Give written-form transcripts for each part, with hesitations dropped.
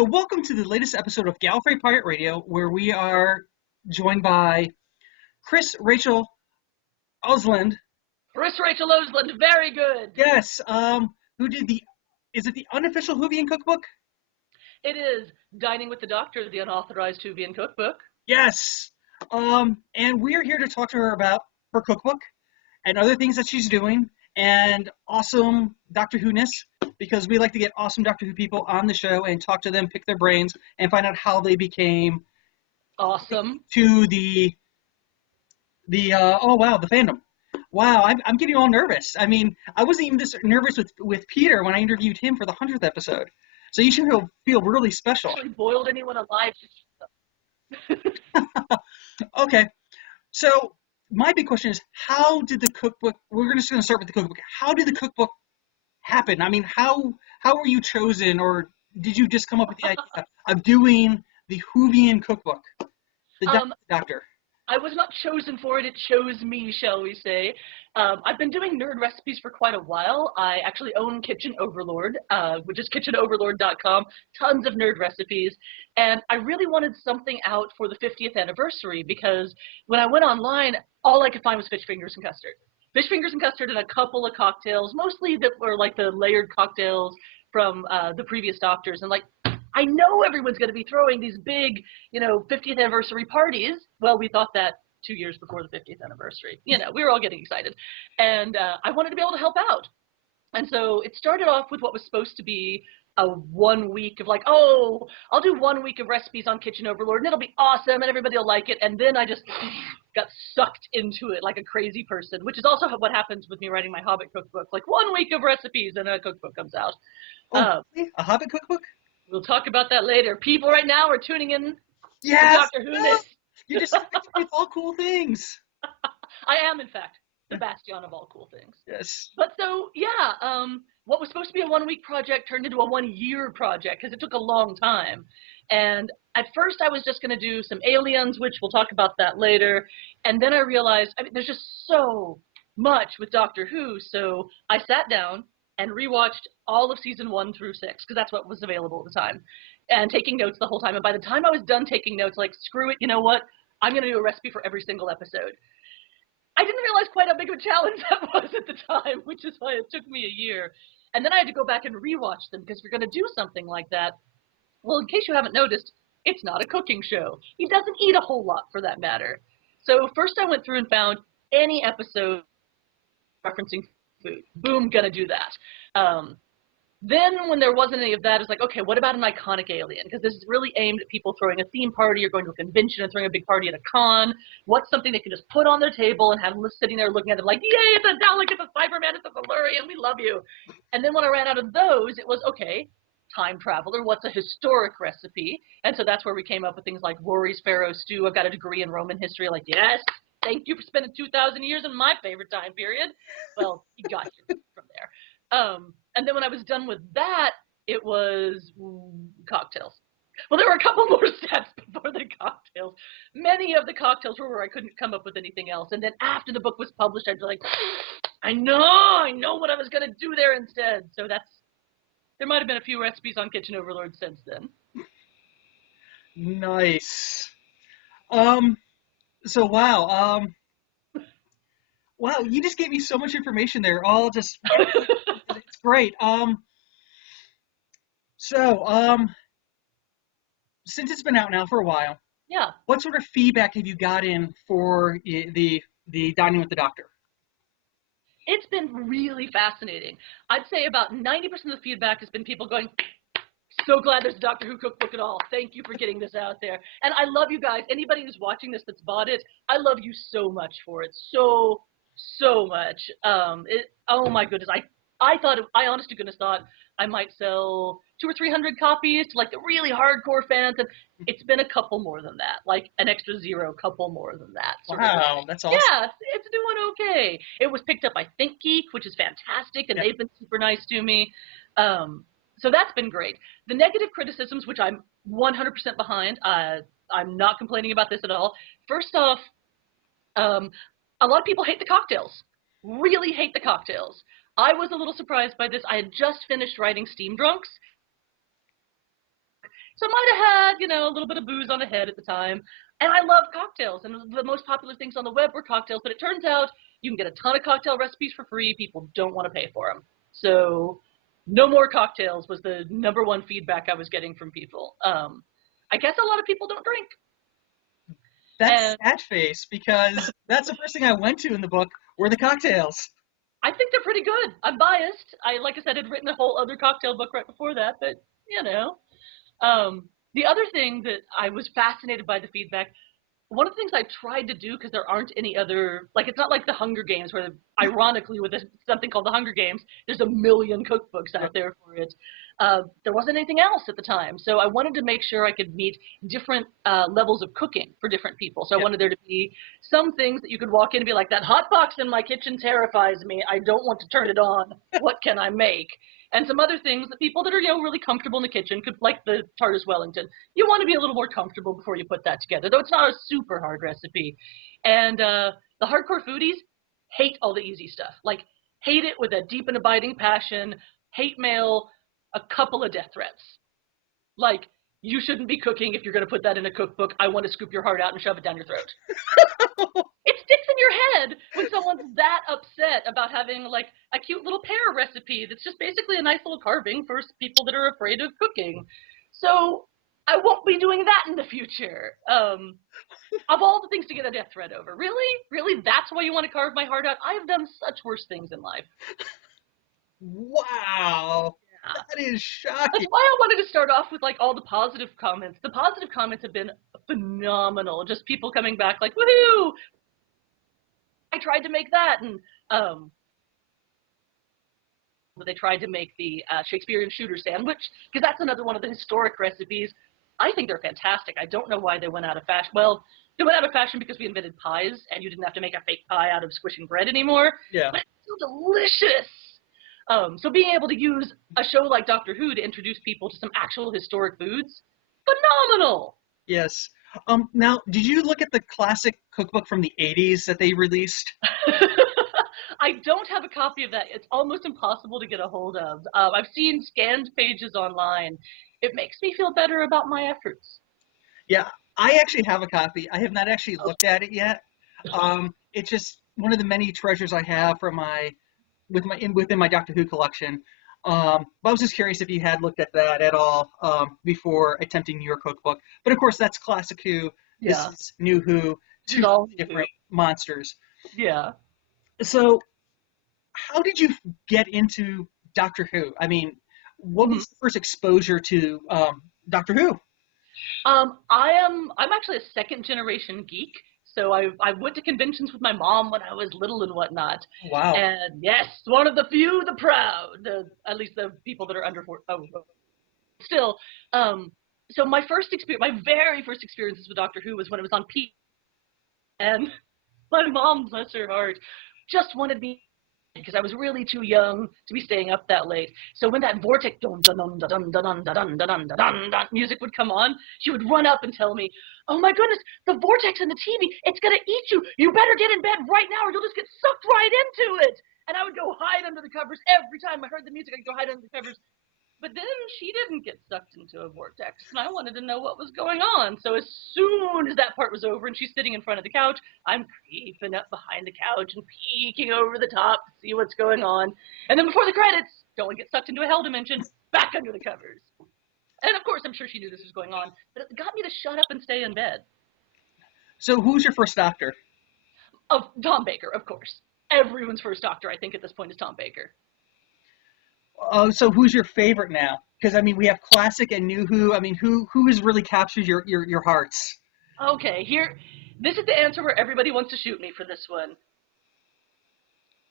So welcome to the latest episode of Gallifrey Pirate Radio, where we are joined by Chris-Rachael Oseland. Chris-Rachael Oseland, very good. Yes, who did is it the unofficial Whovian Cookbook? It is Dining with the Doctor, the Unauthorized Whovian Cookbook. Yes, and we're here to talk to her about her cookbook and other things that she's doing and awesome Doctor Who-ness, because we like to get awesome Doctor Who people on the show and talk to them, pick their brains, and find out how they became awesome to the fandom. Wow, I'm getting all nervous. I mean, I wasn't even this nervous with Peter when I interviewed him for the 100th episode. So you should feel really special. Actually boiled anyone alive. Okay, so my big question is, how did the cookbook? We're just going to start with the cookbook. How did the cookbook happen? I mean, how were you chosen, or did you just come up with the idea of doing the Whovian Cookbook? The Doctor. I was not chosen for it. It chose me, shall we say. I've been doing nerd recipes for quite a while. I actually own Kitchen Overlord, which is kitchenoverlord.com. Tons of nerd recipes. And I really wanted something out for the 50th anniversary, because when I went online, all I could find was fish fingers and custard. Fish fingers and custard and a couple of cocktails, mostly that were like the layered cocktails from the previous Doctors. And like, I know everyone's going to be throwing these big, 50th anniversary parties. Well, we thought that 2 years before the 50th anniversary. We were all getting excited. And I wanted to be able to help out. And so it started off with what was supposed to be a 1 week of like, oh, I'll do 1 week of recipes on Kitchen Overlord and it'll be awesome and everybody will like it. And then I just got sucked into it like a crazy person, which is also what happens with me writing my Hobbit cookbook. Like 1 week of recipes and a cookbook comes out. Oh, a Hobbit cookbook? We'll talk about that later. People right now are tuning in to Doctor Who-ness. You just it's all cool things. I am, in fact, the bastion of all cool things. Yes. But so, yeah, what was supposed to be a 1 week project turned into a 1 year project because it took a long time. And at first I was just going to do some aliens, which we'll talk about that later. And then I realized, there's just so much with Doctor Who. So I sat down and rewatched all of season 1 through 6, because that's what was available at the time, and taking notes the whole time. And by the time I was done taking notes, like, screw it, you know what? I'm going to do a recipe for every single episode. I didn't realize quite how big of a challenge that was at the time, which is why it took me a year. And then I had to go back and rewatch them, because if you're going to do something like that, well, in case you haven't noticed, it's not a cooking show. He doesn't eat a whole lot, for that matter. So first I went through and found any episode referencing food. Boom, gonna do that. Then when there wasn't any of that, it's like, okay, what about an iconic alien? Because this is really aimed at people throwing a theme party or going to a convention and throwing a big party at a con. What's something they can just put on their table and have them sitting there looking at them like, yay, it's a Dalek, it's a Cyberman, it's a Valerian, we love you. And then when I ran out of those, it was, okay, time traveler, what's a historic recipe? And so that's where we came up with things like Rory's Pharaoh stew. I've got a degree in Roman history, like, yes, thank you for spending 2,000 years in my favorite time period. Well, you got you from there. And then when I was done with that, it was cocktails. Well, there were a couple more steps before the cocktails. Many of the cocktails were where I couldn't come up with anything else. And then after the book was published, I was like, I know what I was going to do there instead. So there might have been a few recipes on Kitchen Overlord since then. Nice. So wow, you just gave me so much information there. All just, it's great. Since it's been out now for a while, yeah, what sort of feedback have you gotten for the Dining with the Doctor? It's been really fascinating. I'd say about 90% of the feedback has been people going, so glad there's a Doctor Who cookbook at all. Thank you for getting this out there. And I love you guys. Anybody who's watching this that's bought it, I love you so much for it. So much. Oh my goodness. I honest to goodness thought I might sell 200 or 300 copies to like the really hardcore fans. And it's been a couple more than that, like an extra zero, couple more than that. Wow, that's awesome. Yeah, it's doing okay. It was picked up by Think Geek, which is fantastic. And they've been super nice to me. So that's been great. The negative criticisms, which I'm 100% behind, I'm not complaining about this at all. First off, a lot of people hate the cocktails, really hate the cocktails. I was a little surprised by this. I had just finished writing Steamdrunks, So I might have had, a little bit of booze on the head at the time. And I love cocktails. And the most popular things on the web were cocktails. But it turns out you can get a ton of cocktail recipes for free. People don't want to pay for them. So no more cocktails was the number one feedback I was getting from people. I guess a lot of people don't drink. That's sad face, because that's the first thing I went to in the book were the cocktails. I think they're pretty good. I'm biased. Like I said, I'd written a whole other cocktail book right before that, but the other thing that I was fascinated by the feedback, one of the things I tried to do, because there aren't any other, like, it's not like the Hunger Games, where ironically with something called the Hunger Games, there's a million cookbooks out there for it. There wasn't anything else at the time. So I wanted to make sure I could meet different levels of cooking for different people. So I wanted there to be some things that you could walk in and be like, that hot box in my kitchen terrifies me. I don't want to turn it on. What can I make? And some other things that people that are, really comfortable in the kitchen could, like the TARDIS Wellington. You want to be a little more comfortable before you put that together, though it's not a super hard recipe. And the hardcore foodies hate all the easy stuff. Like, hate it with a deep and abiding passion, hate mail, a couple of death threats. Like, you shouldn't be cooking if you're going to put that in a cookbook. I want to scoop your heart out and shove it down your throat. It sticks in your head when someone's that upset about having, like, a cute little pear recipe that's just basically a nice little carving for people that are afraid of cooking. So I won't be doing that in the future. Of all the things to get a death threat over. Really? Really? That's why you want to carve my heart out? I have done such worse things in life. Wow. Yeah. That is shocking. That's why I wanted to start off with, like, all the positive comments. The positive comments have been phenomenal. Just people coming back like, woohoo! I tried to make that, and they tried to make the Shakespearean shooter sandwich, because that's another one of the historic recipes. I think they're fantastic. I don't know why they went out of fashion. Well, they went out of fashion because we invented pies, and you didn't have to make a fake pie out of squishing bread anymore. Yeah. But it's still delicious. So being able to use a show like Doctor Who to introduce people to some actual historic foods, phenomenal. Yes. Now, did you look at the classic cookbook from the 80s that they released? I don't have a copy of that. It's almost impossible to get a hold of. I've seen scanned pages online. It makes me feel better about my efforts. Yeah, I actually have a copy. I have not actually looked at it yet. It's just one of the many treasures I have within my Doctor Who collection. But I was just curious if you had looked at that at all before attempting your cookbook. But of course, that's classic Who. This is New Who. Two different monsters. Yeah. So, how did you get into Doctor Who? I mean, what was the first exposure to Doctor Who? I'm actually a second generation geek. So I went to conventions with my mom when I was little and whatnot. Wow. And yes, one of the few, the proud, at least the people that are under 40. Still, so my very first experiences with Doctor Who was when it was on P. And my mom, bless her heart, just wanted me, because I was really too young to be staying up that late. So when that vortex music would come on, she would run up and tell me, "Oh my goodness, the vortex in the TV, it's going to eat you. You better get in bed right now or you'll just get sucked right into it." And I would go hide under the covers every time I heard the music. I'd go hide under the covers. But then she didn't get sucked into a vortex, and I wanted to know what was going on. So as soon as that part was over and she's sitting in front of the couch, I'm creeping up behind the couch and peeking over the top to see what's going on. And then before the credits, don't get sucked into a hell dimension, back under the covers. And of course, I'm sure she knew this was going on, but it got me to shut up and stay in bed. So who's your first Doctor? Of Tom Baker, of course. Everyone's first Doctor, I think, at this point is Tom Baker. So who's your favorite now? Because, I mean, we have classic and New Who. I mean, who has really captured your hearts? Okay, this is the answer where everybody wants to shoot me for this one.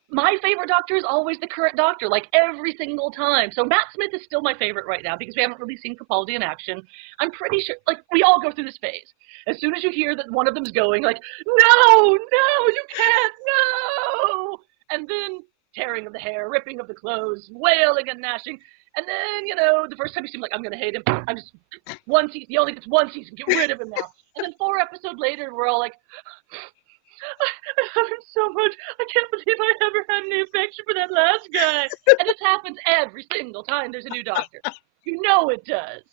My favorite Doctor is always the current Doctor, like every single time. So Matt Smith is still my favorite right now because we haven't really seen Capaldi in action. I'm pretty sure, like, we all go through this phase. As soon as you hear that one of them's going, like, no, you can't, no! And then tearing of the hair, ripping of the clothes, wailing and gnashing. And then, the first time you seem like, I'm going to hate him. I'm just, one season. He only gets one season. Get rid of him now. And then 4 episodes later, we're all like, I love him so much. I can't believe I ever had any affection for that last guy. And this happens every single time there's a new Doctor. You know it does.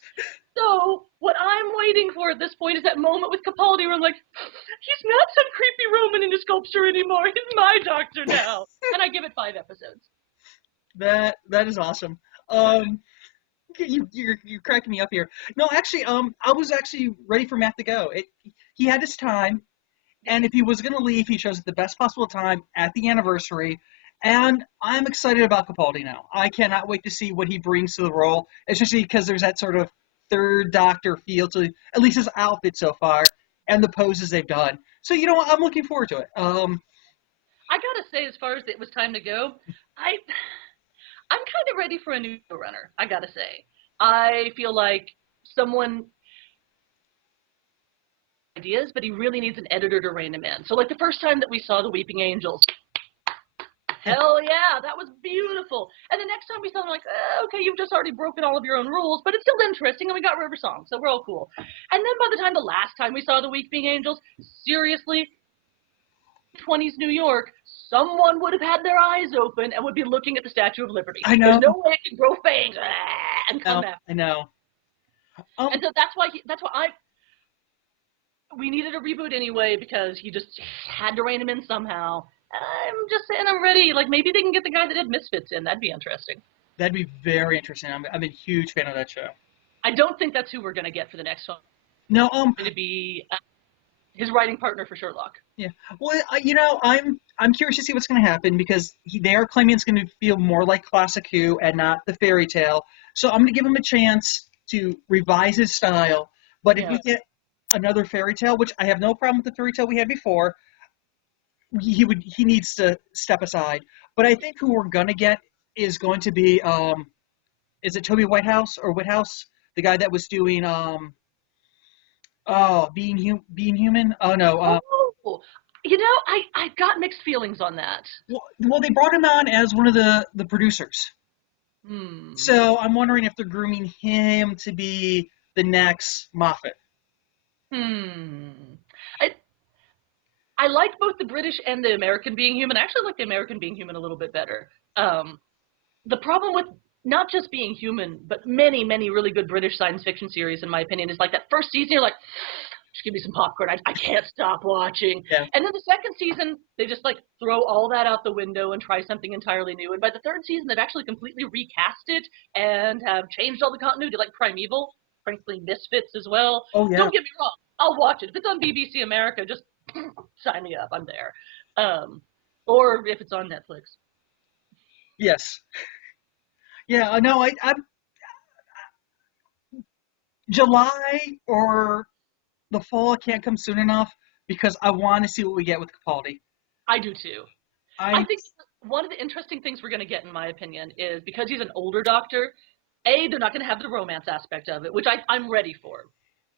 So what I'm waiting for at this point is that moment with Capaldi where I'm like, he's not some creepy Roman in a sculpture anymore. He's my doctor now. And I give it 5 episodes. That is awesome. You're cracking me up here. No, actually, I was actually ready for Matt to go. He had his time, and if he was going to leave, he chose at the best possible time at the anniversary. And I'm excited about Capaldi now. I cannot wait to see what he brings to the role, especially because there's that sort of third Doctor feel to at least his outfit so far and the poses they've done. So, you know what? I'm looking forward to it. I gotta say, as far as it was time to go, I'm kind of ready for a new showrunner, I gotta say. I feel like someone ideas, but he really needs an editor to rein him in. So like the first time that we saw the Weeping Angels, hell yeah, that was beautiful. And the next time we saw them, like, okay, you've just already broken all of your own rules, but it's still interesting, and we got River Song, so we're all cool. And then by the time the last time we saw the Weeping Angels, seriously, 20s New York, someone would have had their eyes open and would be looking at the Statue of Liberty. I know. There's no way it can grow fangs and come back. I know. And so that's why we needed a reboot anyway, because he just had to rein him in somehow. I'm just saying I'm ready. Like, maybe they can get the guy that did Misfits in. That'd be interesting. That'd be very interesting. I'm a huge fan of that show. I don't think that's who we're going to get for the next one. No, It's going to be his writing partner for Sherlock. Yeah. Well, I'm curious to see what's going to happen, because they are claiming it's going to feel more like Classic Who and not the fairy tale. So I'm going to give him a chance to revise his style. But if we get another fairy tale, which I have no problem with the fairy tale we had before, he needs to step aside. But I think who we're going to get is going to be is it Toby Whitehouse or Whithouse, the guy that was doing Being Human? Oh no. I've got mixed feelings on that. Well, they brought him on as one of the producers. So I'm wondering if they're grooming him to be the next Moffat. I like both the British and the American Being Human. I actually like the American Being Human a little bit better. The problem with not just Being Human, but many, many really good British science fiction series, in my opinion, is like that first season, you're like, just give me some popcorn. I can't stop watching. Yeah. And then the second season, they just like throw all that out the window and try something entirely new. And by the third season, they've actually completely recast it and have changed all the continuity, like Primeval, frankly, Misfits as well. Oh, yeah. Don't get me wrong. I'll watch it. If it's on BBC America, just sign me up. I'm there. Or if it's on Netflix. Yes. Yeah, no, I'm July or the fall can't come soon enough, because I want to see what we get with Capaldi. I do too. I think one of the interesting things we're going to get, in my opinion, is because he's an older Doctor, they're not going to have the romance aspect of it, which I'm ready for.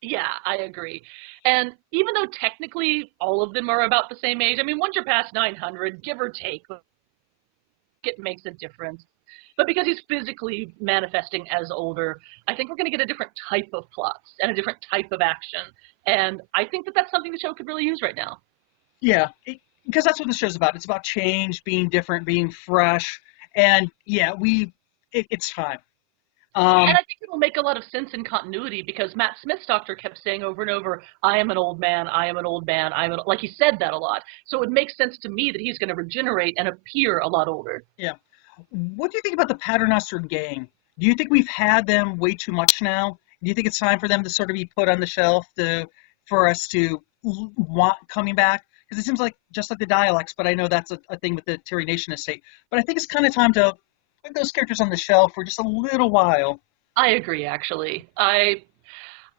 Yeah, I agree. And even though technically all of them are about the same age, I mean, once you're past 900, give or take, it makes a difference. But because he's physically manifesting as older, I think we're going to get a different type of plots and a different type of action. And I think that that's something the show could really use right now. Yeah, because that's what the show's about. It's about change, being different, being fresh. And yeah, it's time. And I think it will make a lot of sense in continuity, because Matt Smith's Doctor kept saying over and over, I am an old man, I am an old man, like he said that a lot. So it makes sense to me that he's going to regenerate and appear a lot older. Yeah. What do you think about the Paternoster gang? Do you think we've had them way too much now? Do you think it's time for them to sort of be put on the shelf for us to want coming back? Because it seems like just like the dialects, but I know that's a thing with the Terry Nation estate. But I think it's kind of time to put those characters on the shelf for just a little while. I agree, actually.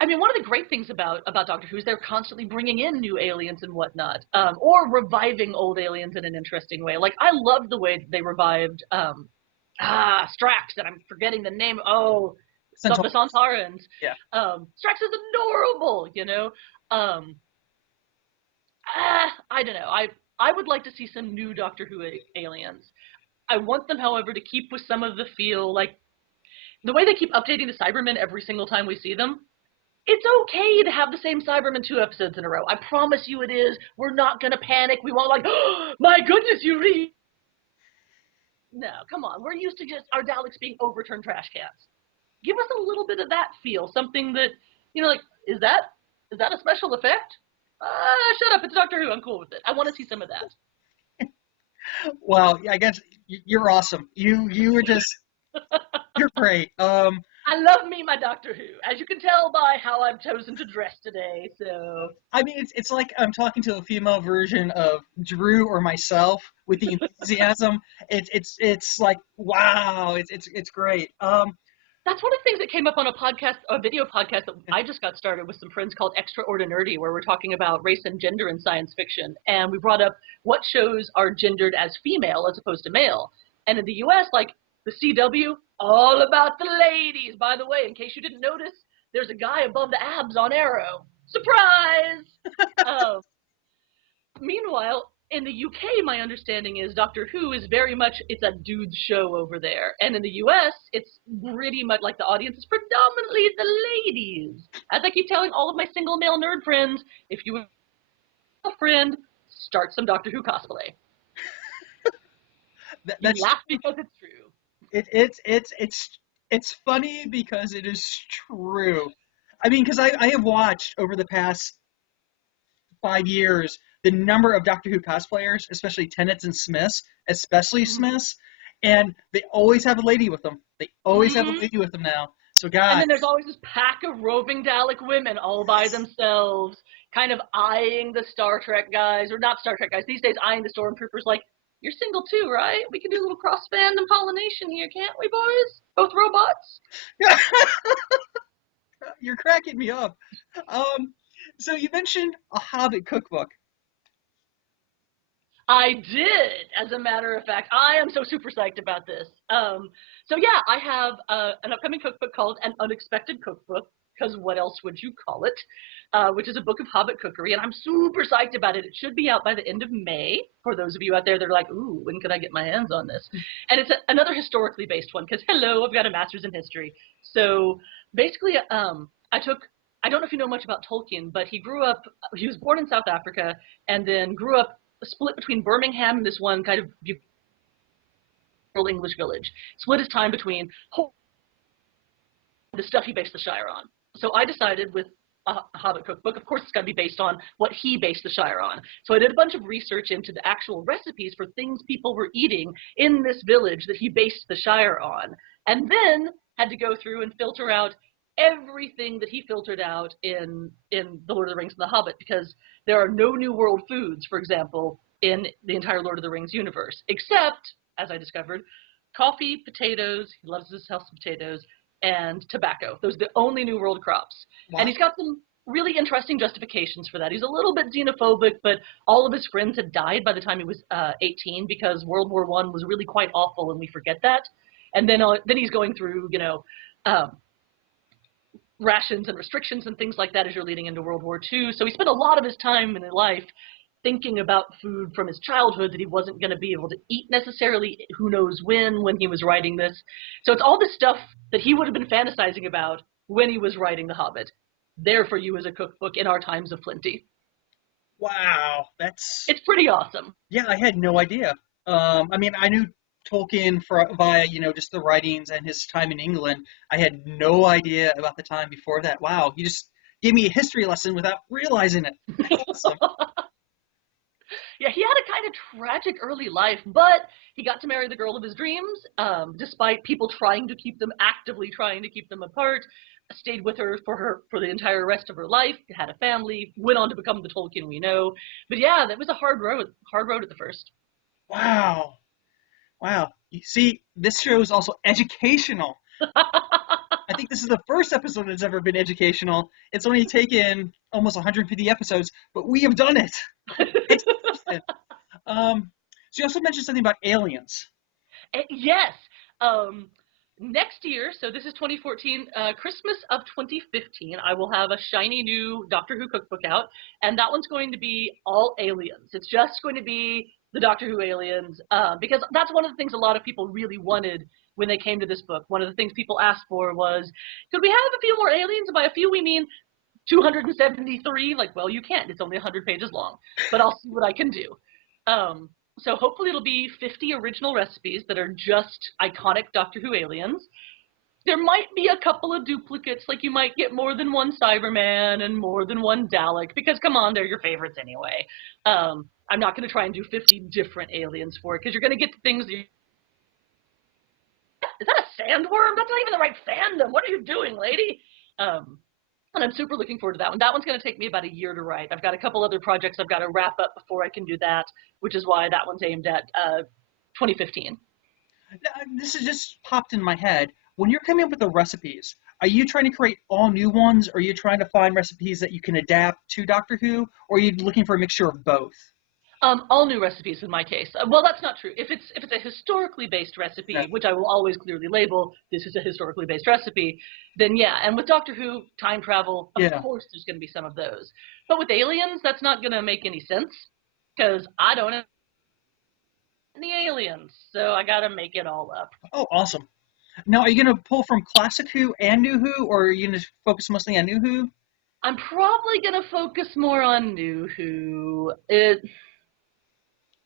I mean, one of the great things about Doctor Who is they're constantly bringing in new aliens and whatnot, or reviving old aliens in an interesting way. Like, I loved the way that they revived Strax, and I'm forgetting the name. Oh, the Santarans. Yeah. Strax is adorable, you know? I don't know. I would like to see some new Doctor Who aliens. I want them, however, to keep with some of the feel, like, the way they keep updating the Cybermen every single time we see them. It's okay to have the same Cybermen 2 episodes in a row. I promise you it is. We're not going to panic. We won't like, oh, my goodness, you read. No, come on. We're used to just our Daleks being overturned trash cans. give us a little bit of that feel, something that, like, is that a special effect? Shut up, it's Doctor Who, I'm cool with it. I want to see some of that. Well, I guess you're awesome. You were just, you're great. I love me my Doctor Who, as you can tell by how I've chosen to dress today, so. I mean, it's like I'm talking to a female version of Drew or myself with the enthusiasm. It's like, wow, it's great. That's one of the things that came up on a video podcast that I just got started with some friends called Extraordinary, where we're talking about race and gender in science fiction. And we brought up what shows are gendered as female as opposed to male. And in the US, like the CW, all about the ladies. By the way, in case you didn't notice, there's a guy above the abs on Arrow. Surprise! Meanwhile, in the UK, my understanding is Doctor Who is very much, it's a dude's show over there. And in the US, it's pretty much like the audience is predominantly the ladies. As I keep telling all of my single male nerd friends, if you have a friend, start some Doctor Who cosplay. That's, you laugh because it's true. It's funny because it is true. I mean, because I have watched over the past 5 years the number of Doctor Who cosplayers, especially Tennants and Smiths, especially Smiths, and they always have a lady with them. They always have a lady with them now. So guys, and then there's always this pack of roving Dalek women all by themselves, kind of eyeing the Star Trek guys, or not Star Trek guys, these days eyeing the Stormtroopers like, you're single too, right? We can do a little cross-fandom pollination here, can't we, boys? Both robots? You're cracking me up. So you mentioned a Hobbit cookbook. I did, as a matter of fact. I am so super psyched about this. So yeah, I have an upcoming cookbook called An Unexpected Cookbook, because what else would you call it, which is a book of Hobbit cookery, and I'm super psyched about it. It should be out by the end of May, for those of you out there that are like, ooh, when can I get my hands on this? And it's another historically based one, because hello, I've got a master's in history. So basically, I don't know if you know much about Tolkien, but he was born in South Africa, and then grew up split between Birmingham and this one kind of English village. Split his time between the stuff he based the Shire on. So I decided with a Hobbit cookbook, of course it's got to be based on what he based the Shire on. So I did a bunch of research into the actual recipes for things people were eating in this village that he based the Shire on, and then had to go through and filter out everything that he filtered out in The Lord of the Rings and The Hobbit, because there are no New World foods, for example, in the entire Lord of the Rings universe, except, as I discovered, coffee, potatoes, he loves his house potatoes, and tobacco. Those are the only New World crops. Wow. And he's got some really interesting justifications for that. He's a little bit xenophobic, but all of his friends had died by the time he was 18 because World War I was really quite awful, and we forget that. And then he's going through, rations and restrictions and things like that as you're leading into World War II. So he spent a lot of his time in his life thinking about food from his childhood that he wasn't going to be able to eat necessarily, who knows when he was writing this. So it's all this stuff that he would have been fantasizing about when he was writing The Hobbit, there for you as a cookbook in our times of plenty. Wow, it's pretty awesome. Yeah, I had no idea. I mean, I knew Tolkien via, just the writings and his time in England. I had no idea about the time before that. Wow, you just gave me a history lesson without realizing it. Awesome. Yeah, he had a kind of tragic early life, but he got to marry the girl of his dreams, despite people actively trying to keep them apart. Stayed with her for the entire rest of her life, had a family, went on to become the Tolkien we know. But yeah, that was a hard road at the first. Wow. You see, this show is also educational. I think this is the first episode that's ever been educational. It's only taken almost 150 episodes, but we have done it. So you also mentioned something about aliens. Yes. Next year, so this is 2014, Christmas of 2015, I will have a shiny new Doctor Who cookbook out, and that one's going to be all aliens. It's just going to be the Doctor Who aliens, because that's one of the things a lot of people really wanted when they came to this book. One of the things people asked for was, could we have a few more aliens? And by a few, we mean 273. Like, well, you can't. It's only 100 pages long, but I'll see what I can do. So hopefully it'll be 50 original recipes that are just iconic Doctor Who aliens. There might be a couple of duplicates, like you might get more than one Cyberman and more than one Dalek, because come on, they're your favorites anyway. I'm not going to try and do 50 different aliens for it, because you're going to get to things. Is that a sandworm? That's not even the right fandom. What are you doing, lady? And I'm super looking forward to that one. That one's going to take me about a year to write. I've got a couple other projects I've got to wrap up before I can do that, which is why that one's aimed at 2015. This has just popped in my head. When you're coming up with the recipes, are you trying to create all new ones, or are you trying to find recipes that you can adapt to Doctor Who, or are you looking for a mixture of both? All new recipes in my case. Well, that's not true. If it's a historically based recipe, Yeah. which I will always clearly label, this is a historically based recipe, then yeah. And with Doctor Who, time travel, of course there's going to be some of those. But with aliens, that's not going to make any sense, because I don't have any aliens, so I got to make it all up. Oh, awesome. Now, are you going to pull from Classic Who and New Who, or are you going to focus mostly on New Who? I'm probably going to focus more on New Who.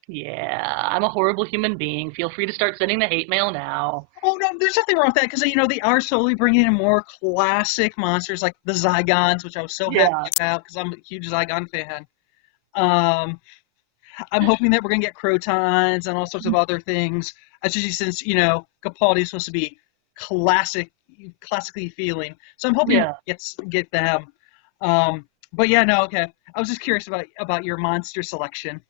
Yeah, I'm a horrible human being. Feel free to start sending the hate mail now. Oh, no, there's nothing wrong with that, because, they are slowly bringing in more classic monsters, like the Zygons, which I was so happy about, because I'm a huge Zygon fan. I'm hoping that we're going to get Crotons and all sorts of other things, especially since, Capaldi is supposed to be classically feeling. So I'm hoping get them. But yeah, no, okay. I was just curious about your monster selection.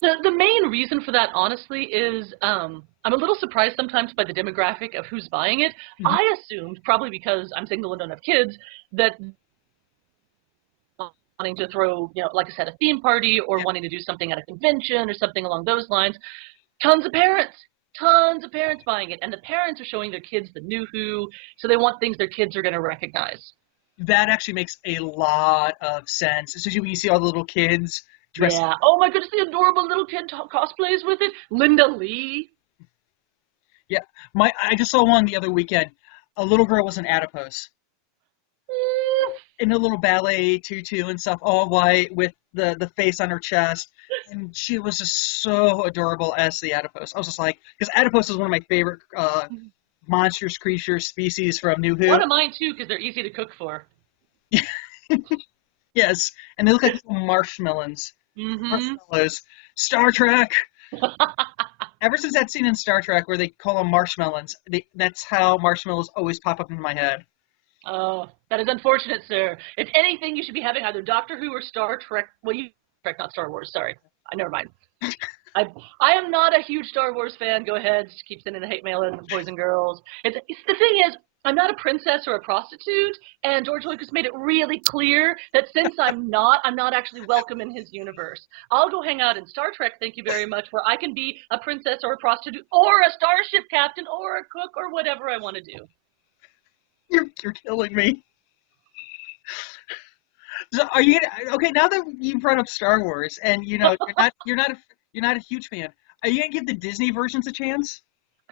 The main reason for that, honestly, is I'm a little surprised sometimes by the demographic of who's buying it. Mm-hmm. I assumed, probably because I'm single and don't have kids, that wanting to throw, like I said, a theme party or wanting to do something at a convention or something along those lines. Tons of parents buying it. And the parents are showing their kids the New Who, so they want things their kids are going to recognize. That actually makes a lot of sense, especially when you see all the little kids dressed. Yeah. Oh my goodness, the adorable little kid cosplays with it. Linda Lee. Yeah. I just saw one the other weekend. A little girl was an adipose. In a little ballet tutu and stuff, all white with the face on her chest. And she was just so adorable as the adipose. I was just like, because adipose is one of my favorite monsters, creatures, species from New Who. One of mine too, because they're easy to cook for. Yes, and they look like marshmallows. Mm-hmm. Marshmallows. Star Trek. Ever since that scene in Star Trek where they call them marshmallows, that's how marshmallows always pop up in my head. Oh, that is unfortunate, sir. If anything, you should be having either Doctor Who or Star Trek. Well, Trek, not Star Wars. Sorry, never mind. I am not a huge Star Wars fan. Go ahead, just keep sending the hate mail in, boys and girls. It's the thing is, I'm not a princess or a prostitute, and George Lucas made it really clear that since I'm not actually welcome in his universe. I'll go hang out in Star Trek, thank you very much, where I can be a princess or a prostitute or a starship captain or a cook or whatever I want to do. You're killing me. So are you okay? Now that you brought up Star Wars, and you're not a huge fan, are you gonna give the Disney versions a chance?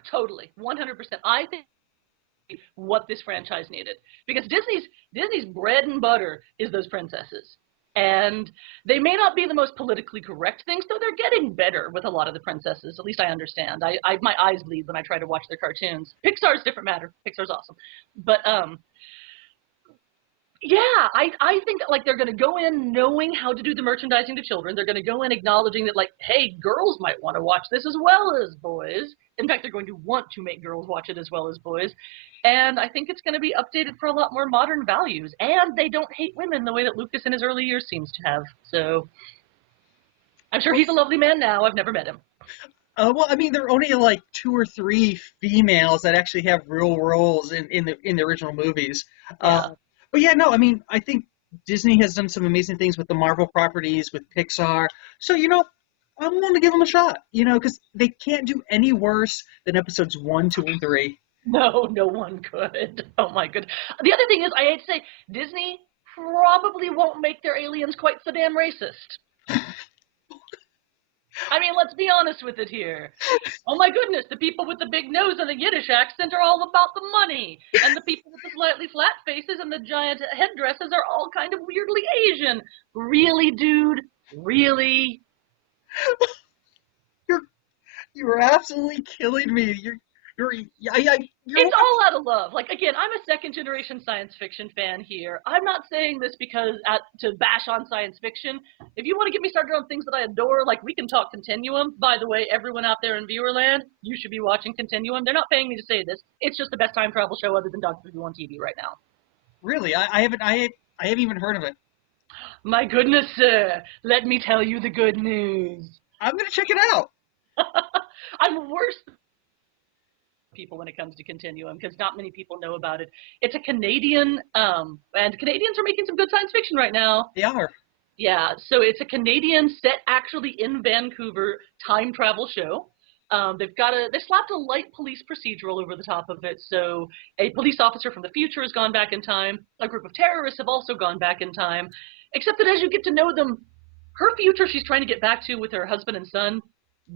Totally, 100%. I think what this franchise needed, because Disney's bread and butter is those princesses, and they may not be the most politically correct things, though they're getting better with a lot of the princesses. At least I understand. My eyes bleed when I try to watch their cartoons. Pixar's different matter. Pixar's awesome, but yeah, I think like they're going to go in knowing how to do the merchandising to children. They're going to go in acknowledging that, like, hey, girls might want to watch this as well as boys. In fact, they're going to want to make girls watch it as well as boys. And I think it's going to be updated for a lot more modern values. And they don't hate women the way that Lucas in his early years seems to have. So I'm sure he's a lovely man now. I've never met him. Well, I mean, there are only like 2 or 3 females that actually have real roles in the original movies. Yeah. But yeah, no, I mean, I think Disney has done some amazing things with the Marvel properties, with Pixar. So, I'm going to give them a shot, because they can't do any worse than episodes 1, 2, and 3. No one could. Oh, my goodness. The other thing is, I hate to say, Disney probably won't make their aliens quite so damn racist. I mean, let's be honest with it here. Oh my goodness, the people with the big nose and the Yiddish accent are all about the money. And the people with the slightly flat faces and the giant headdresses are all kind of weirdly Asian. Really, dude? Really? You're absolutely killing me. You're It's all out of love. Like, again, I'm a second-generation science fiction fan here. I'm not saying this because to bash on science fiction. If you want to get me started on things that I adore, like, we can talk Continuum. By the way, everyone out there in Viewerland, you should be watching Continuum. They're not paying me to say this. It's just the best time travel show other than Doctor Who on TV right now. Really? I haven't even heard of it. My goodness, sir. Let me tell you the good news. I'm going to check it out. I'm worse than people when it comes to Continuum because not many people know about it. It's a Canadian, and Canadians are making some good science fiction right now. They are. Yeah, so it's a Canadian set actually in Vancouver time travel show. They slapped a light police procedural over the top of it. So a police officer from the future has gone back in time. A group of terrorists have also gone back in time. Except that as you get to know them, her future she's trying to get back to with her husband and son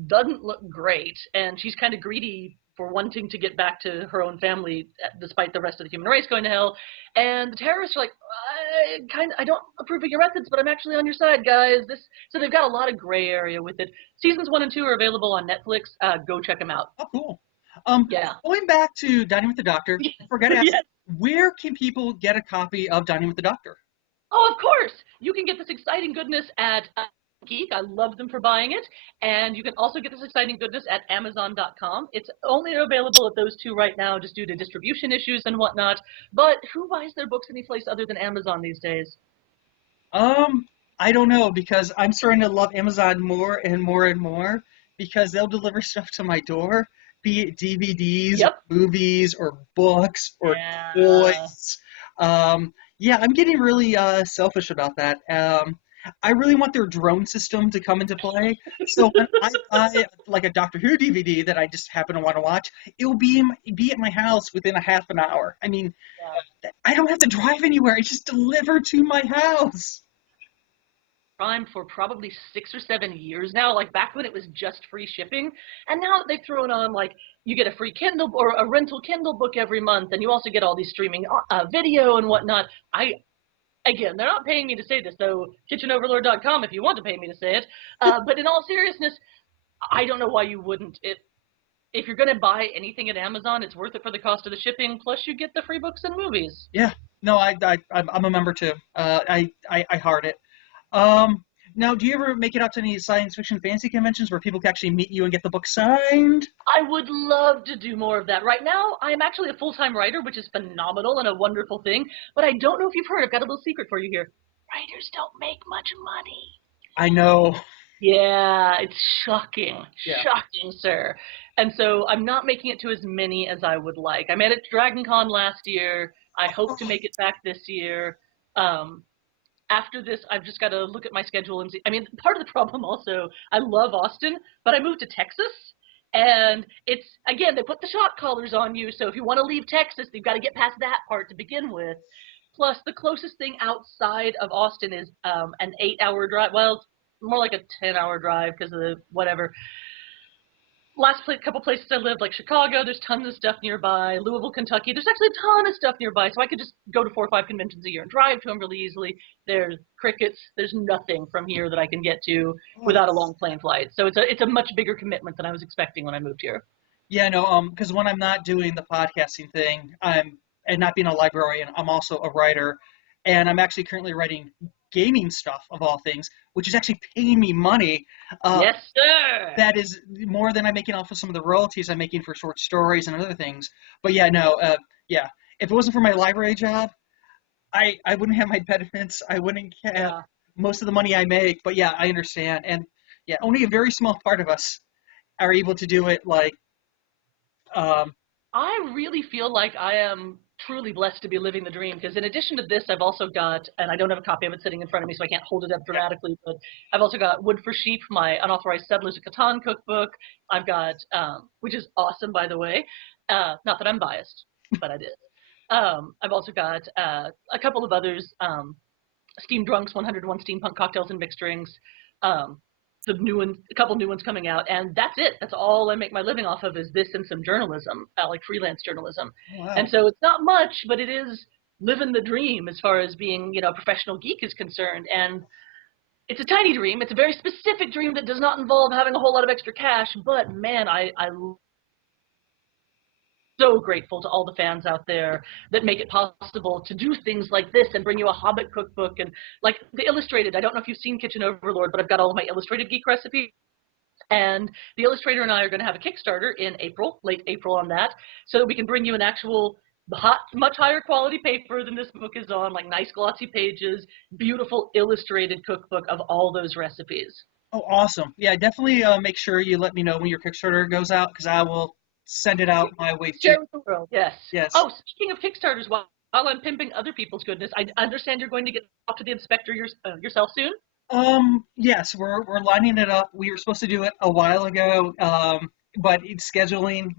doesn't look great. And she's kind of greedy for wanting to get back to her own family despite the rest of the human race going to hell. And the terrorists are like, I don't approve of your methods, but I'm actually on your side, guys. So they've got a lot of gray area with it. Seasons 1 and 2 are available on Netflix. Go check them out. Oh, cool. Yeah. Going back to Dining with the Doctor, I forgot to ask, Yes. Where can people get a copy of Dining with the Doctor? Oh, of course. You can get this exciting goodness at Geek. I love them for buying it. And you can also get this exciting goodness at Amazon.com. It's only available at those two right now just due to distribution issues and whatnot. But who buys their books anyplace other than Amazon these days? I don't know, because I'm starting to love Amazon more and more and more because they'll deliver stuff to my door, be it DVDs, Yep. movies, or books, or Yeah. toys. Yeah, I'm getting really selfish about that. I really want their drone system to come into play. So when I buy like a Doctor Who DVD that I just happen to want to watch, it will be at my house within a half an hour. I mean, I don't have to drive anywhere. It's just delivered to my house. Prime for probably 6 or 7 years now, like back when it was just free shipping. And now they've thrown on, like, you get a free Kindle or a rental Kindle book every month, and you also get all these streaming video and whatnot. Again, they're not paying me to say this, though, kitchenoverlord.com if you want to pay me to say it. But in all seriousness, I don't know why you wouldn't. If you're going to buy anything at Amazon, it's worth it for the cost of the shipping, plus you get the free books and movies. Yeah. No, I'm a member too. I heart it. Now, do you ever make it out to any science fiction fantasy conventions where people can actually meet you and get the book signed? I would love to do more of that. Right now, I'm actually a full-time writer, which is phenomenal and a wonderful thing. But I don't know if you've heard, I've got a little secret for you here. Writers don't make much money. I know. Yeah, it's shocking. Yeah. Shocking, sir. And so I'm not making it to as many as I would like. I made it to Dragon Con last year. I hope to make it back this year. After this, I've just got to look at my schedule and see. I mean, part of the problem also, I love Austin, but I moved to Texas, and it's, again, they put the shock collars on you, so if you want to leave Texas, you've got to get past that part to begin with. Plus, the closest thing outside of Austin is an 8-hour drive. Well, it's more like a 10-hour drive because of the whatever. Couple places I lived, like Chicago, there's tons of stuff nearby. Louisville, Kentucky, there's actually a ton of stuff nearby. So I could just go to 4 or 5 conventions a year and drive to them really easily. There's crickets. There's nothing from here that I can get to without a long plane flight. So it's a much bigger commitment than I was expecting when I moved here. Yeah, no, because when I'm not doing the podcasting thing, and not being a librarian, I'm also a writer, and I'm actually currently writing gaming stuff, of all things, which is actually paying me money. Yes, sir. That is more than I'm making off of some of the royalties I'm making for short stories and other things. But yeah, no, yeah. If it wasn't for my library job, I wouldn't have my benefits. I wouldn't have most of the money I make. But yeah, I understand. And yeah, only a very small part of us are able to do it. Like, I really feel like I am truly blessed to be living the dream, because in addition to this, I've also got, and I don't have a copy of it sitting in front of me, so I can't hold it up dramatically, but I've also got Wood for Sheep, my Unauthorized Settlers of Catan cookbook. I've got, which is awesome, by the way. Not that I'm biased, but I did. I've also got a couple of others, Steamdrunks, 101 Steampunk Cocktails and Mixed Drinks, the new one, a couple new ones coming out, and that's it. That's all I make my living off of, is this and some journalism, like freelance journalism. wow. And so it's not much, but it is living the dream as far as being, a professional geek is concerned. And it's a tiny dream. It's a very specific dream that does not involve having a whole lot of extra cash. But man, I so grateful to all the fans out there that make it possible to do things like this and bring you a Hobbit cookbook and like the illustrated. I don't know if you've seen Kitchen Overlord, but I've got all of my illustrated geek recipes. And the illustrator and I are going to have a Kickstarter in April, late April on that, so that we can bring you an actual much higher quality paper than this book is on, like nice glossy pages, beautiful illustrated cookbook of all those recipes. Oh, awesome. Yeah, definitely make sure you let me know when your Kickstarter goes out, because I will send it out my way Share too. with the world. Yes. Yes. Oh, speaking of Kickstarters, while I'm pimping other people's goodness, I understand you're going to get off to the inspector yourself soon? Yes, we're lining it up. We were supposed to do it a while ago, but scheduling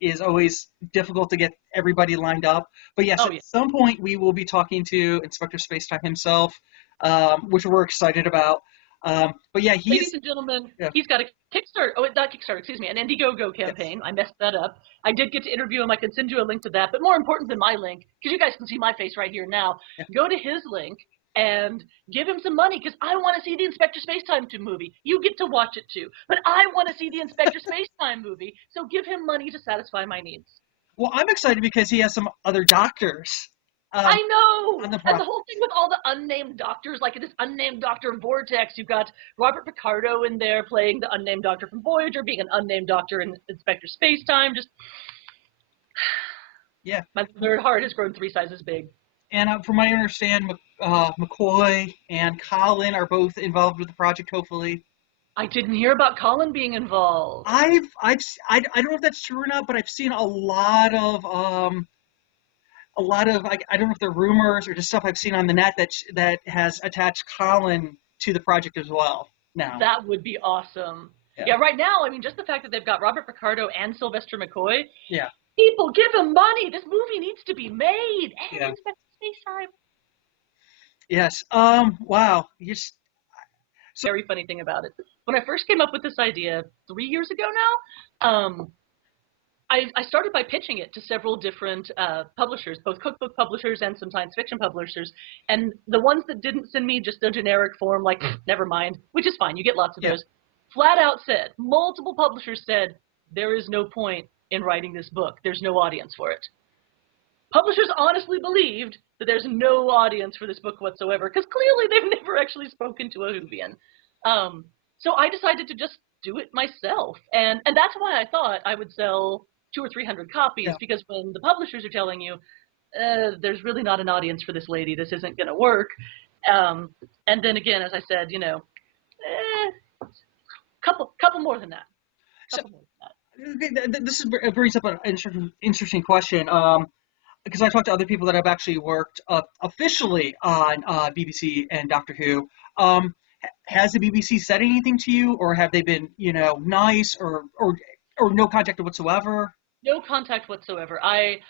is always difficult to get everybody lined up. But yes, at some point we will be talking to Inspector Spacetime himself, which we're excited about. But yeah, ladies and gentlemen, he's got a Kickstarter. Oh, not Kickstarter, excuse me, an Indiegogo campaign. Yes. I messed that up. I did get to interview him. I can send you a link to that. But more important than my link, because you guys can see my face right here now, go to his link and give him some money, because I want to see the Inspector Spacetime movie. You get to watch it too, but I want to see the Inspector Spacetime movie, so give him money to satisfy my needs. Well, I'm excited because he has some other doctors. I know! And the whole thing with all the unnamed doctors, like this unnamed Dr. Vortex, you've got Robert Picardo in there playing the unnamed doctor from Voyager, being an unnamed doctor in Inspector Spacetime, just... Yeah. My nerd heart has grown 3 sizes big. And from what I understand, McCoy and Colin are both involved with the project, hopefully. I didn't hear about Colin being involved. I don't know if that's true or not, but I've seen a lot of I don't know if they're rumors or just stuff I've seen on the net that has attached Colin to the project as well now. That would be awesome. Yeah, right now, I mean, just the fact that they've got Robert Picardo and Sylvester McCoy. Yeah. People, give him money. This movie needs to be made. And Inspector Spacetime. Yes. Wow. Very funny thing about it. When I first came up with this idea 3 years ago now, I started by pitching it to several different publishers, both cookbook publishers and some science fiction publishers. And the ones that didn't send me just a generic form, like, never mind, which is fine. You get lots of those. Flat out said, multiple publishers said, there is no point in writing this book. There's no audience for it. Publishers honestly believed that there's no audience for this book whatsoever, because clearly they've never actually spoken to a Whovian. So I decided to just do it myself. And that's why I thought I would sell 200 or 300 copies, because when the publishers are telling you, there's really not an audience for this lady, this isn't going to work. And then again, as I said, couple more than that. This brings up an interesting question, because I talked to other people that have actually worked officially on BBC and Doctor Who. Has the BBC said anything to you, or have they been, nice, or no contact whatsoever? No contact whatsoever. I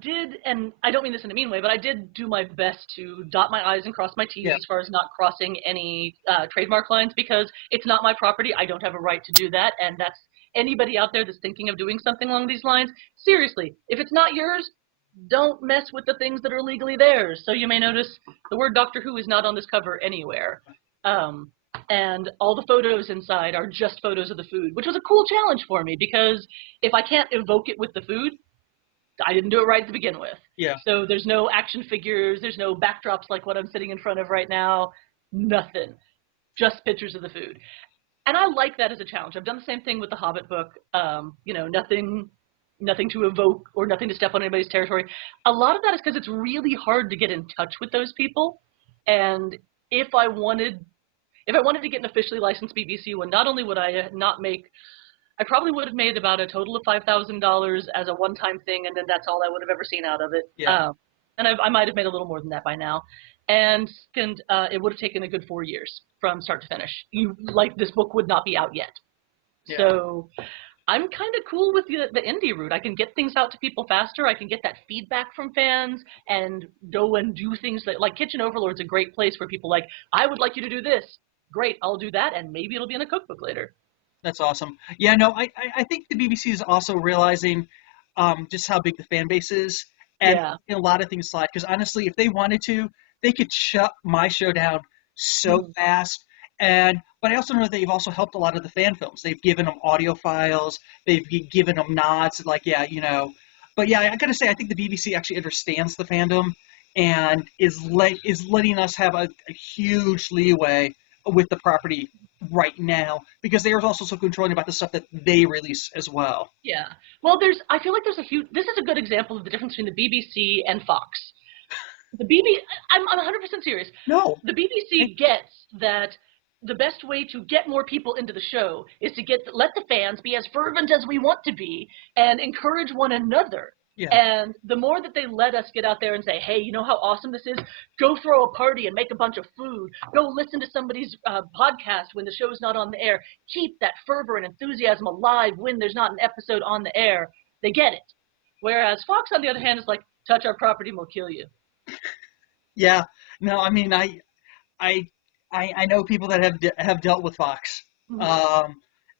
did, and I don't mean this in a mean way, but I did do my best to dot my I's and cross my T's as far as not crossing any trademark lines, because it's not my property. I don't have a right to do that, and that's anybody out there that's thinking of doing something along these lines. Seriously, if it's not yours, don't mess with the things that are legally theirs. So you may notice the word Doctor Who is not on this cover anywhere. And all the photos inside are just photos of the food, which was a cool challenge for me, because if I can't evoke it with the food, I didn't do it right to begin with. Yeah. So there's no action figures, there's no backdrops like what I'm sitting in front of right now, nothing, just pictures of the food. And I like that as a challenge. I've done the same thing with the Hobbit book, nothing to evoke or nothing to step on anybody's territory. A lot of that is because it's really hard to get in touch with those people. And if I wanted to get an officially licensed BBC one, not only would I not make, I probably would have made about a total of $5,000 as a one-time thing, and then that's all I would have ever seen out of it. Yeah. And I might have made a little more than that by now. And second, it would have taken a good 4 years from start to finish. This book would not be out yet. Yeah. So I'm kind of cool with the indie route. I can get things out to people faster. I can get that feedback from fans and go and do things like Kitchen Overlord's a great place where people I would like you to do this. Great, I'll do that, and maybe it'll be in a cookbook later. That's awesome. Yeah, no, I think the BBC is also realizing just how big the fan base is, and a lot of things slide. Because honestly, if they wanted to, they could shut my show down so fast. But I also know that they've also helped a lot of the fan films. They've given them audio files. They've given them nods, But yeah, I gotta say, I think the BBC actually understands the fandom and is letting us have a huge leeway with the property right now because they are also so controlling about the stuff that they release as well. Yeah. Well, I feel like there's a huge, this is a good example of the difference between the BBC and Fox. The BBC, I'm 100% serious. No. The BBC gets that the best way to get more people into the show is to let the fans be as fervent as we want to be and encourage one another. Yeah. And the more that they let us get out there and say, hey, you know how awesome this is? Go throw a party and make a bunch of food. Go listen to somebody's podcast when the show's not on the air. Keep that fervor and enthusiasm alive when there's not an episode on the air. They get it. Whereas Fox, on the other hand, is like, touch our property and we'll kill you. Yeah. No, I mean, I know people that have dealt with Fox,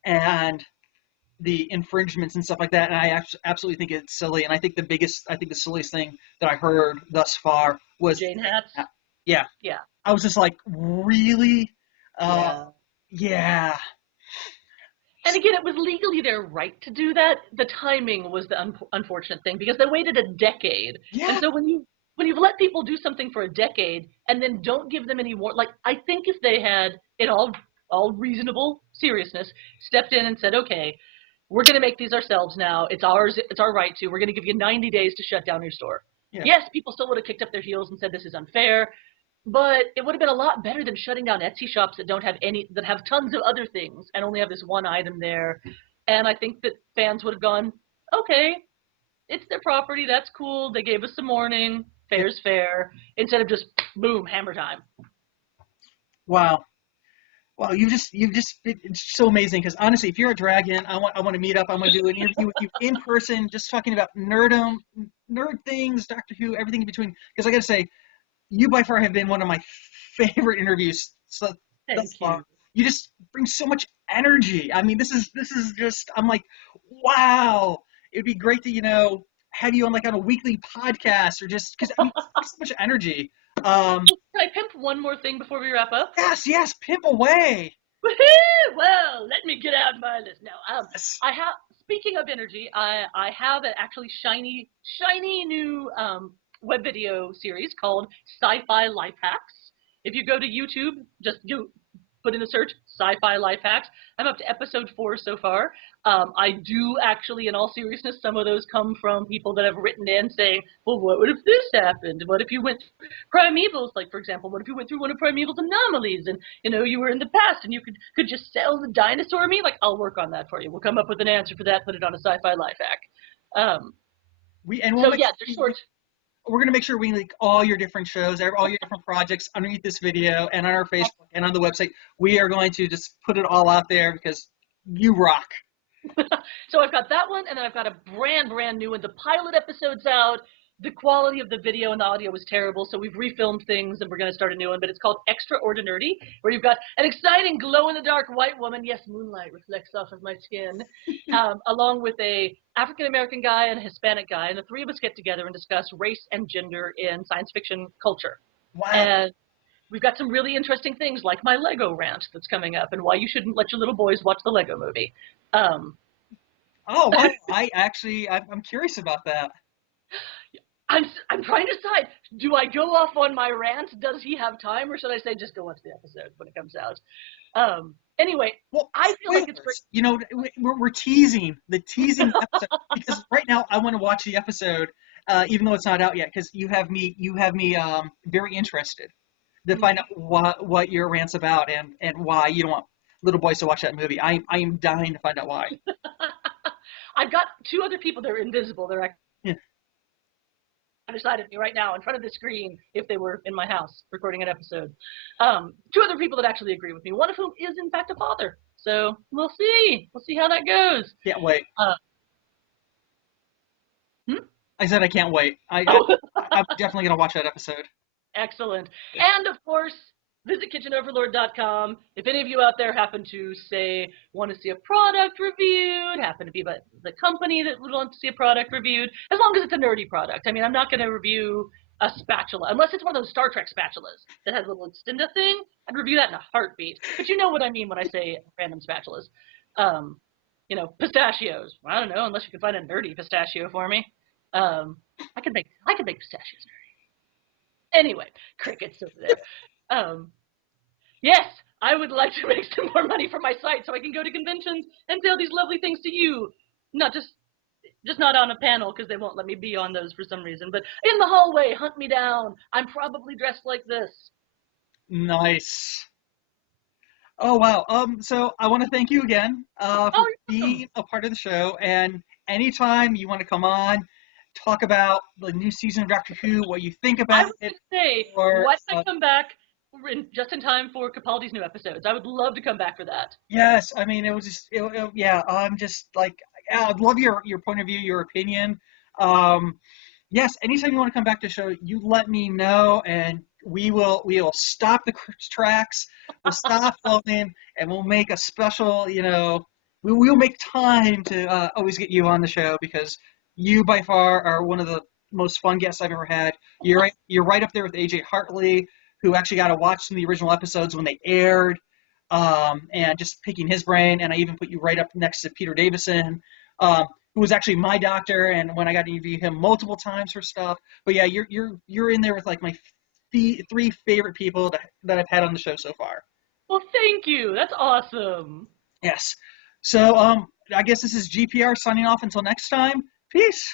and the infringements and stuff like that, and I absolutely think it's silly. And I think the silliest thing that I heard thus far was Jane Hats. Yeah. I was just like, really? Yeah. And again, it was legally their right to do that. The timing was the unfortunate thing because they waited a decade. Yeah. And so when you've let people do something for a decade and then don't give them any more, like I think if they had, in all reasonable seriousness, stepped in and said, okay, we're going to make these ourselves now. It's ours. It's our right to. We're going to give you 90 days to shut down your store. Yeah. Yes, people still would have kicked up their heels and said this is unfair, but it would have been a lot better than shutting down Etsy shops that have tons of other things and only have this one item there. And I think that fans would have gone, okay, it's their property. That's cool. They gave us some warning. Fair's fair. Instead of just boom, hammer time. Wow. Wow, it's so amazing because honestly, if you're a Dragon, I want to meet up. I want to do an interview with you in person, just talking about nerd things, Doctor Who, everything in between. Because I got to say, you by far have been one of my favorite interviews thus far. You just bring so much energy. I mean, this is just, I'm like, wow. It'd be great to have you on on a weekly podcast or just because so much energy. Can I pimp one more thing before we wrap up? Yes, pimp away. Well, let me get out my list now. I have. Speaking of energy, I have an actually shiny new web video series called Sci-Fi Life Hacks. If you go to YouTube, just put in the search Sci-Fi Life Hacks. I'm up to episode 4 so far. I do actually, in all seriousness, some of those come from people that have written in saying, well, what if this happened? What if you went through Primevals? Like, for example, what if you went through one of Primeval's anomalies and, you were in the past and you could just sell the dinosaur meat? Like, I'll work on that for you. We'll come up with an answer for that, put it on a Sci-Fi Life Hack. They're short. We're going to make sure we link all your different shows, all your different projects underneath this video and on our Facebook and on the website. We are going to just put it all out there because you rock. So I've got that one, and then I've got a brand new one. The pilot episode's out. The quality of the video and the audio was terrible, so we've refilmed things, and we're going to start a new one. But it's called Extraordinary, where you've got an exciting glow-in-the-dark white woman. Yes, moonlight reflects off of my skin, along with a African-American guy and a Hispanic guy, and the three of us get together and discuss race and gender in science fiction culture. Wow. And we've got some really interesting things like my Lego rant that's coming up and why you shouldn't let your little boys watch the Lego movie. I'm curious about that. I'm trying to decide, do I go off on my rant? Does he have time? Or should I say just go watch the episode when it comes out? Anyway, well, I feel like it's great. We're teasing episode because right now I want to watch the episode, even though it's not out yet, because you have me very interested to find out what your rant's about and why you don't want little boys to watch that movie. I am dying to find out why. I've got 2 other people that are invisible. They're beside me right now in front of the screen if they were in my house recording an episode. 2 other people that actually agree with me, one of whom is in fact a father. So we'll see. We'll see how that goes. Can't wait. I said I can't wait. I'm definitely going to watch that episode. Excellent. And of course, visit kitchenoverlord.com. If any of you out there happen to want to see a product reviewed, happen to be the company that would want to see a product reviewed, as long as it's a nerdy product. I mean, I'm not going to review a spatula, unless it's one of those Star Trek spatulas that has a little extender thing. I'd review that in a heartbeat. But you know what I mean when I say random spatulas. Pistachios. I don't know, unless you can find a nerdy pistachio for me. I could make pistachios. Anyway, crickets over there. Yes, I would like to make some more money for my site so I can go to conventions and sell these lovely things to you. Not just not on a panel because they won't let me be on those for some reason, but in the hallway, hunt me down. I'm probably dressed like this. Nice. Oh wow. So I want to thank you again for being a part of the show. And anytime you want to come on, talk about the new season of Doctor Who, what you think about it. I was going to say, why don't I come back just in time for Capaldi's new episodes? I would love to come back for that. Yes, I mean it was just yeah. I'm just like I'd love your point of view, your opinion. Yes, anytime you want to come back to the show, you let me know, and we will stop the tracks, we'll stop filming, and we'll make a special, we will make time to always get you on the show because you by far are one of the most fun guests I've ever had. You're right up there with AJ Hartley, who actually got to watch some of the original episodes when they aired, and just picking his brain. And I even put you right up next to Peter Davison, who was actually my doctor, and when I got to interview him multiple times for stuff. But yeah, you're in there with like my three favorite people that I've had on the show so far. Well, thank you. That's awesome. Yes. So I guess this is GPR signing off until next time. Peace.